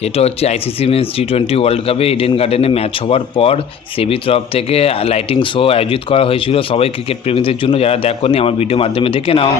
এটা হচ্ছে ICC men's T20 world কাপে ইডেন গার্ডেনে ম্যাচ হওয়ার পর সেবি তরফ থেকে লাইটিং শো আয়োজিত করা হয়েছিল সবাই ক্রিকেট প্রেমীদের জন্য। যারা দেখোনি আমার ভিডিও মাধ্যমে দেখে নাও।